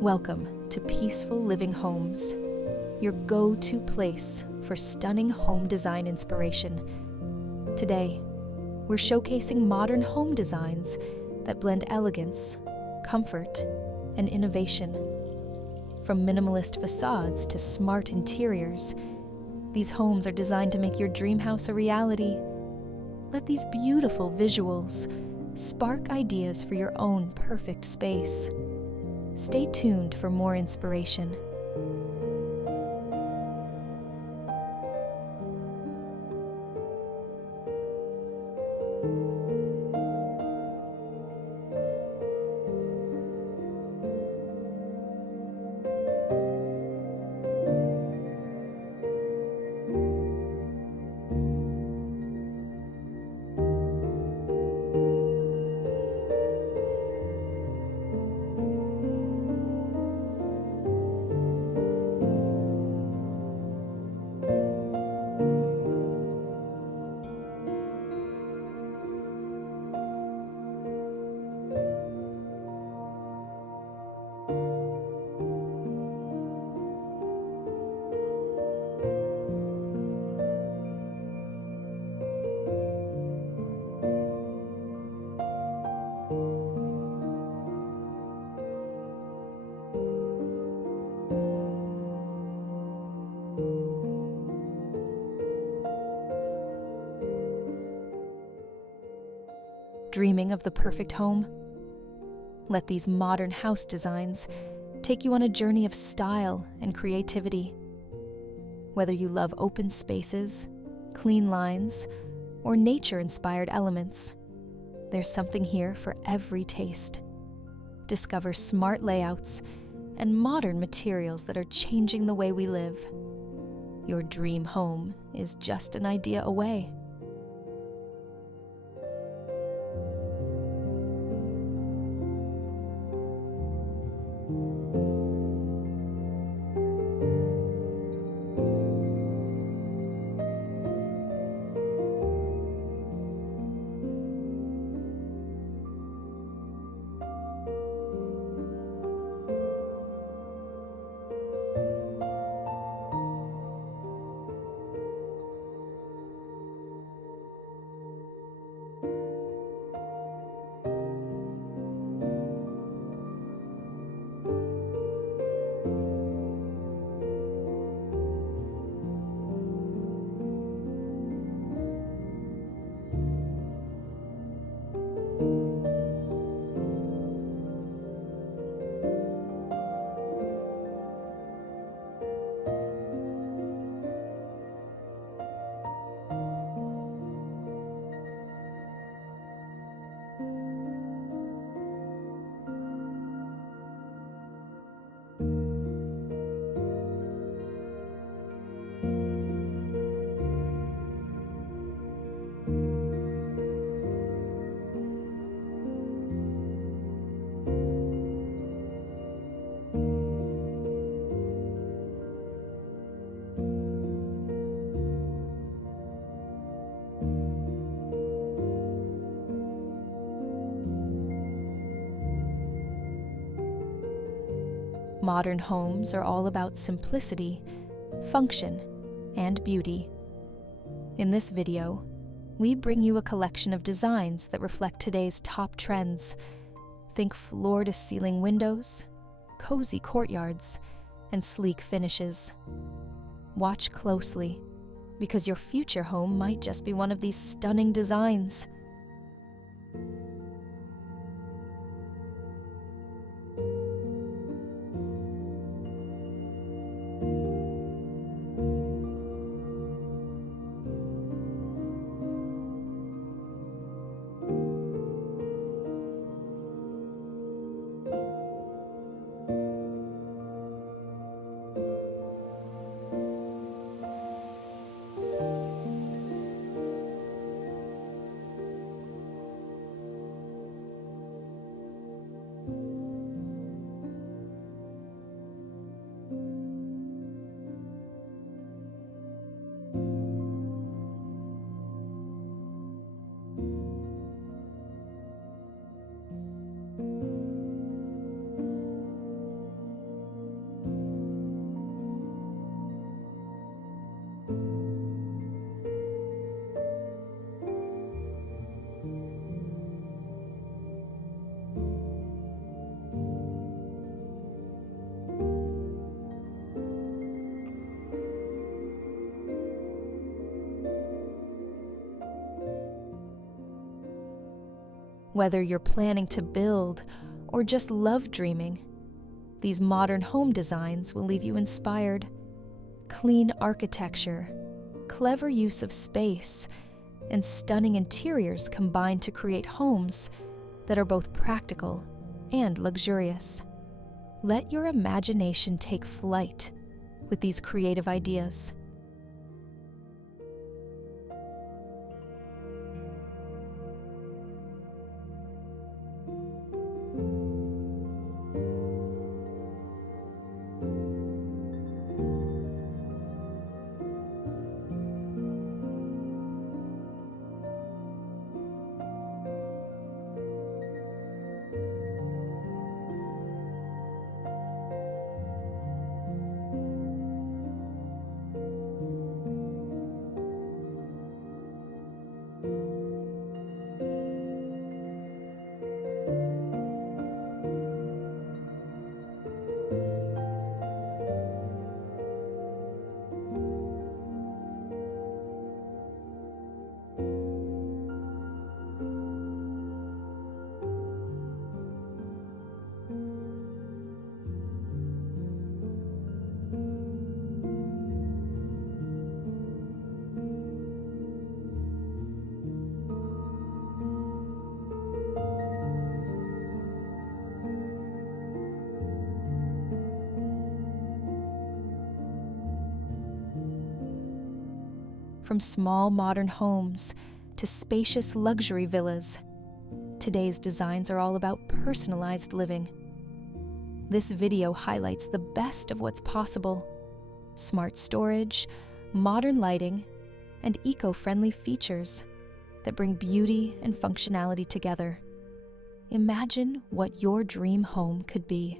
Welcome to Peaceful Living Homes, your go-to place for stunning home design inspiration. Today, we're showcasing modern home designs that blend elegance, comfort, and innovation. From minimalist facades to smart interiors, these homes are designed to make your dream house a reality. Let these beautiful visuals spark ideas for your own perfect space. Stay tuned for more inspiration. Dreaming of the perfect home? Let these modern house designs take you on a journey of style and creativity. Whether you love open spaces, clean lines, or nature-inspired elements, there's something here for every taste. Discover smart layouts and modern materials that are changing the way we live. Your dream home is just an idea away. Modern homes are all about simplicity, function, and beauty. In this video, we bring you a collection of designs that reflect today's top trends. Think floor-to-ceiling windows, cozy courtyards, and sleek finishes. Watch closely, because your future home might just be one of these stunning designs. Whether you're planning to build or just love dreaming, these modern home designs will leave you inspired. Clean architecture, clever use of space, and stunning interiors combine to create homes that are both practical and luxurious. Let your imagination take flight with these creative ideas. From small modern homes to spacious luxury villas, today's designs are all about personalized living. This video highlights the best of what's possible: smart storage, modern lighting, and eco-friendly features that bring beauty and functionality together. Imagine what your dream home could be.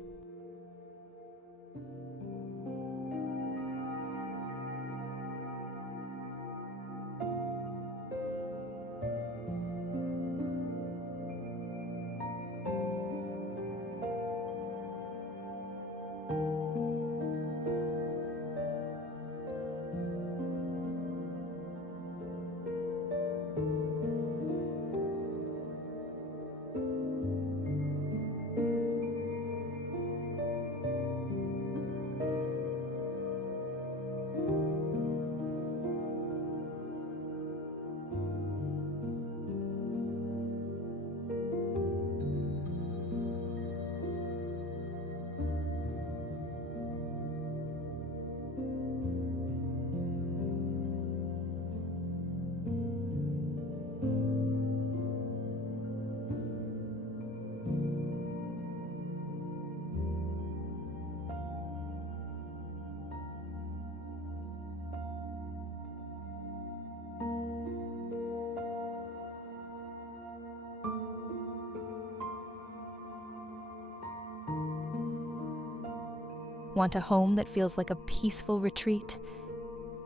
Want a home that feels like a peaceful retreat?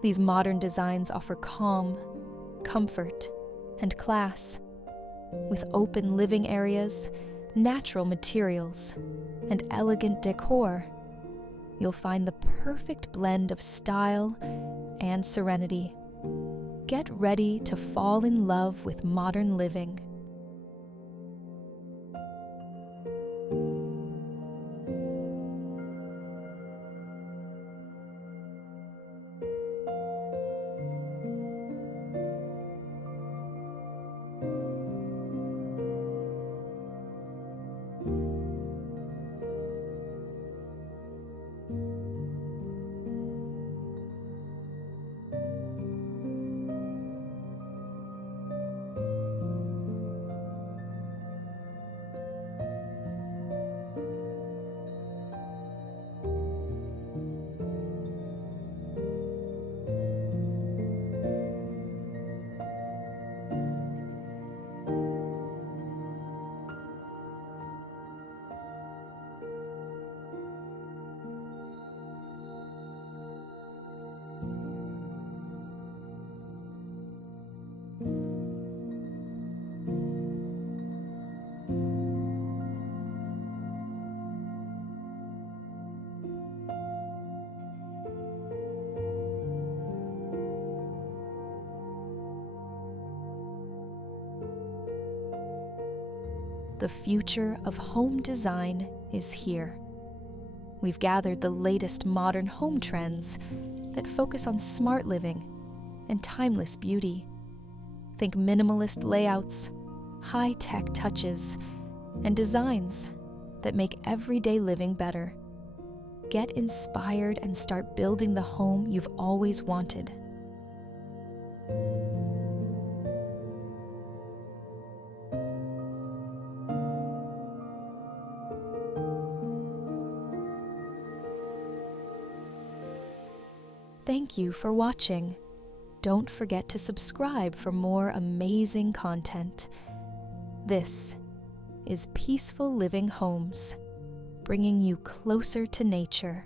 These modern designs offer calm, comfort, and class. With open living areas, natural materials, and elegant decor, you'll find the perfect blend of style and serenity. Get ready to fall in love with modern living. The future of home design is here. We've gathered the latest modern home trends that focus on smart living and timeless beauty. Think minimalist layouts, high-tech touches, and designs that make everyday living better. Get inspired and start building the home you've always wanted. Thank you for watching. Don't forget to subscribe for more amazing content. This is Peaceful Living Homes, bringing you closer to nature.